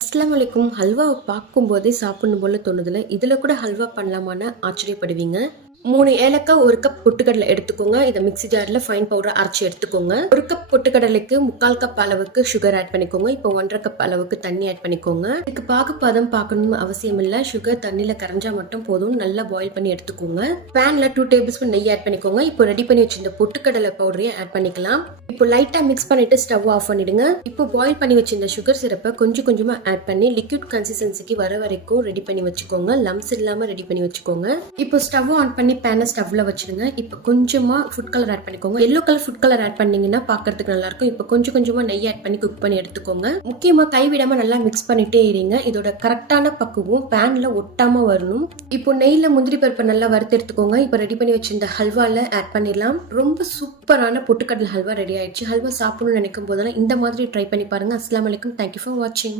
அஸ்ஸலாமு அலைக்கும். ஹல்வாவ பார்க்கும்போதே சாப்பிடணும் போல தோணுதுல. இதுல கூட ஹல்வா பண்ணலாமான்னு ஆச்சரியப்படுவீங்க. 3 ஏலக்காய், 1 கப் பொட்டுக்கடலை எடுத்துக்கோங்க. இத மிக்ஸி ஜார்ல ஃபைன் பவுடரா அரைச்சு எடுத்துக்கோங்க. 1 கப் பொட்டுக்கடலைக்கு 3/4 கப் அளவுக்கு சுகர் ஆட் பண்ணிக்கோங்க. இப்போ 1 1/2 கப் அளவுக்கு தண்ணி ஆட் பண்ணிக்கோங்க. இதுக்கு பாகுபதம் பார்க்கணும்னு அவசியம் இல்ல. சுகர் தண்ணில கரைஞ்சா மட்டும் போதும். நல்லா பாயில் பண்ணி எடுத்துக்கோங்க. பேன்ல 2 டேபிள் ஸ்பூன் நெய் ஆட் பண்ணிக்கோங்க. இப்போ ரெடி பண்ணி வச்சிருந்த பொட்டுக்கடலை பவுடரையும் ஆட் பண்ணிக்கலாம். இப்போ லைட்டா மிக்ஸ் பண்ணிட்டு ஸ்டவ் ஆஃப் பண்ணிடுங்க. இப்போ பாயில் பண்ணி வச்சிருந்த சுகர் சிரப்பை கொஞ்சம் கொஞ்சமா ஆட் பண்ணி லிக்விட் கன்சிஸ்டன்சிக்கு வர வரைக்கும் ரெடி பண்ணி வச்சுக்கோங்க. லம்ஸ் இல்லாம ரெடி பண்ணி வச்சுக்கோங்க. இப்போ ஸ்டவ் ஆன் பண்ணி பேனை ஸ்டவ்ல வச்சிடுங்க. இப்போ கொஞ்சமா ஃபுட் கலர் ஆட் பண்ணிக்கோங்க. Yellow colour food colour add பண்ணீங்கன்னா பார்க்கிறதுக்கு நல்லா இருக்கும். இப்போ கொஞ்சம் கொஞ்சமா நெய் ஆட் பண்ணி குக் பண்ணி எடுத்துக்கோங்க. முக்கியமா கைவிடாம நல்லா மிக்ஸ் பண்ணிட்டே இருங்க. இதோட கரெக்டான பக்குவம் பேன்ல ஒட்டாம வரணும். இப்போ நெய்ல முந்திரி பருப்பை நல்லா வறுத்து எடுத்துக்கோங்க. இப்போ ரெடி பண்ணி வச்சிருந்த ஹல்வால ஆட் பண்ணிடலாம். ரொம்ப சூப்பரான பொட்டுக்கடலை ஹல்வா ரெடி ஆயிடுச்சு. ஹல்வா சாப்பிடணும்னு நினைக்கும் போதெல்லாம் இந்த மாதிரி ட்ரை பண்ணி பாருங்க. அஸ்ஸலாமு அலைக்கும். தேங்க்யூ ஃபார் வாட்சிங்.